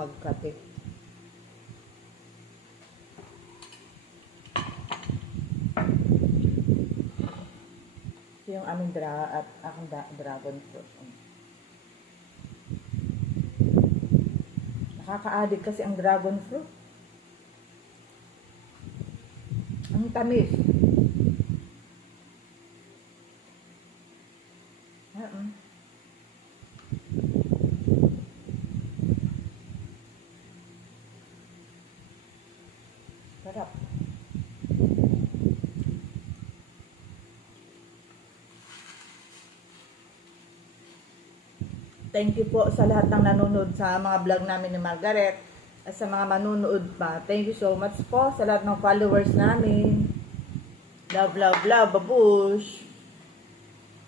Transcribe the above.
magkape. Ito yung aming dragon fruit. Nakaka-addict kasi ang dragon fruit. Ang tamis. Sarap. Thank you po sa lahat ng nanonood sa mga vlog namin ni Margaret. At sa mga manunood pa, thank you so much po sa lahat ng followers namin. Love, love, love, babush!